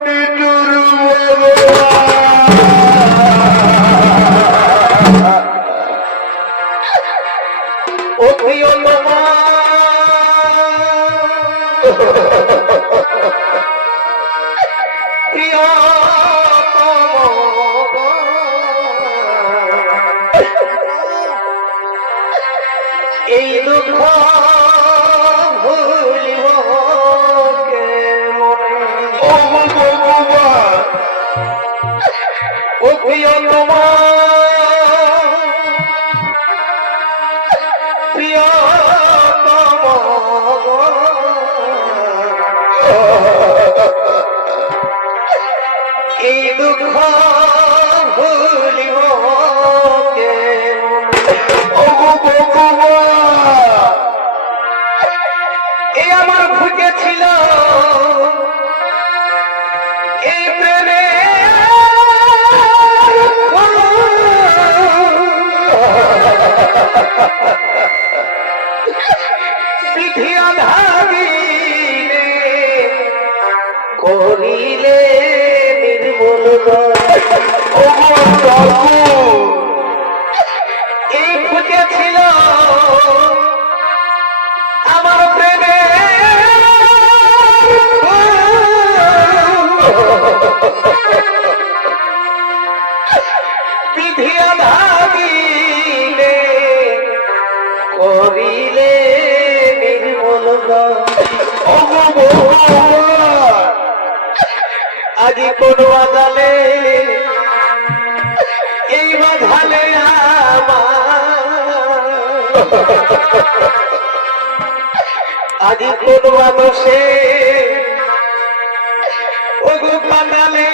এই দুঃখ ভুলিব ও প্রিয় প্রিয় এই দুঃখ ভুলিব এই আমার ভুগেছিল এই প্রেমে বিধি আধারিলে করিলে নির্মল এই ভুগেছিল আমার প্রেমে বিধি আধারিলে করিলে নির্মল আজি কোন বাদালে এই বাধালে আজি কোন মানুষে ওগো বাদালে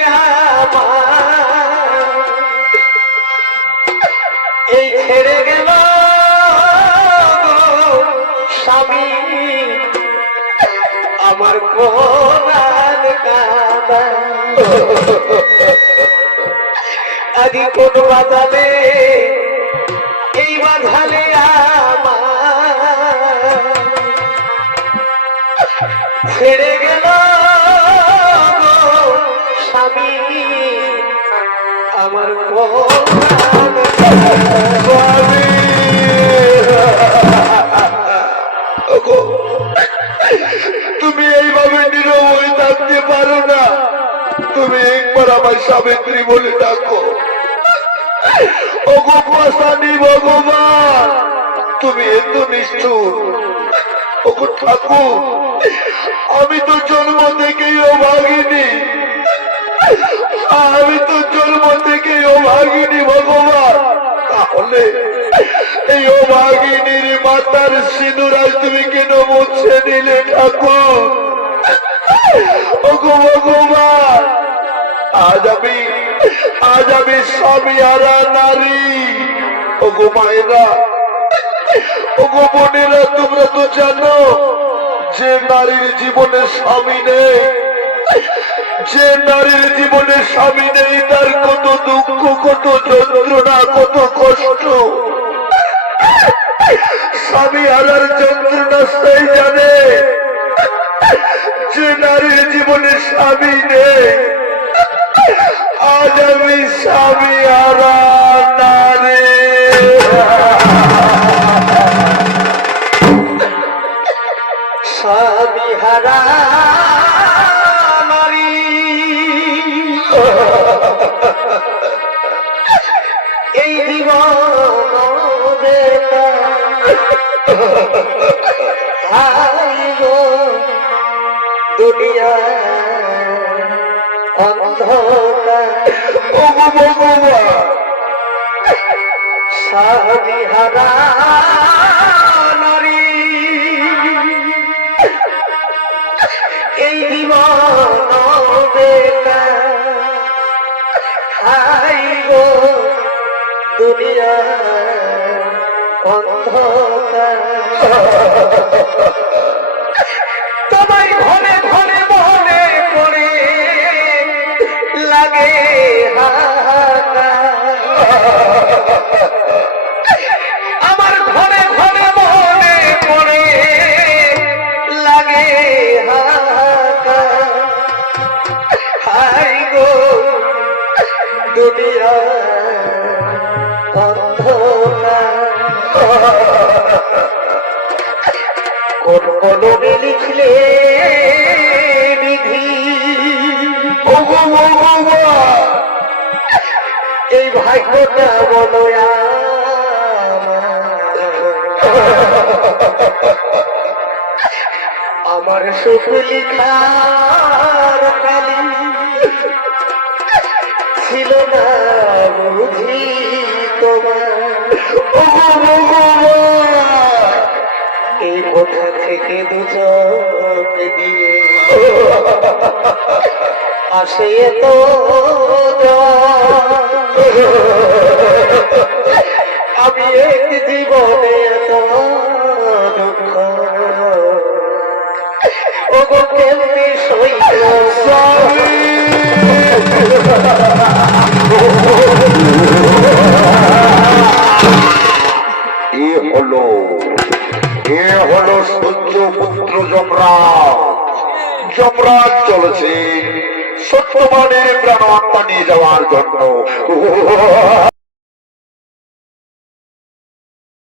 এই ছেড়ে গেল স্বামী আমার কোরআন কাঁদা আজি কোন বাদালে এই বাধালে ছেড়ে গেল স্বামী আমার তুমি এইভাবে নীরব হয়ে থাকতে পারো না। তুমি একবার আমার সাবিত্রী বলে ডাকো। ওগো পাশানি ভগবান, তুমি এত নিষ্ঠুর। ওগো ঠাকুর, আমি তো জন্ম থেকেই অভাগিনী, আমি তো জন্ম থেকেই অভাগিনী ভগবান। তাহলে এই অভাগিনীর মাতার সিঁদুর আজ তুমি কেন মুছে নিলে ঠাকুর? ওগো ভগবান, আজ আমি স্বামী হারা নারী। ওগো মায়েরা, ওগো বোনেরা, তোমরা তো জানো যে নারীর জীবনে স্বামী নেই, যে নারীর জীবনে স্বামী নেই তার কত দুঃখ, কত যন্ত্রণা, কত কষ্ট। স্বামী হারার যন্ত্রণা সেই জানে যে নারীর জীবনে স্বামী নেই। আজ আমি স্বামী হারা নারী। স্বামী হারা নারী এই জীবন দুনিয়া অন্ধকার। স্বামী হারা নারী এই জীবন হাই গো দুনিয়া অন্ধকার। তোমায় ঘরে ঘরে মনে করে লাগে আমার ঘরে ঘরে মনে করে লাগে কলমে লিখলে বিধি ওগো ভগবান, এই ভাগ্যটা বলো আমার সুখ লিখার কালি ছিল না বুঝি তোমার ওগো ভগবান, এই কোথা থেকে দুজন দিয়ে আসে তো আমি এক জীবনে তো দুঃখ ওগো কেমনি সইল এ হলো সূর্য পুত্র যমরাজ। যমরাজ চলেছে সত্যবানের প্রাণ আত্মা নিয়ে যাওয়ার জন্য।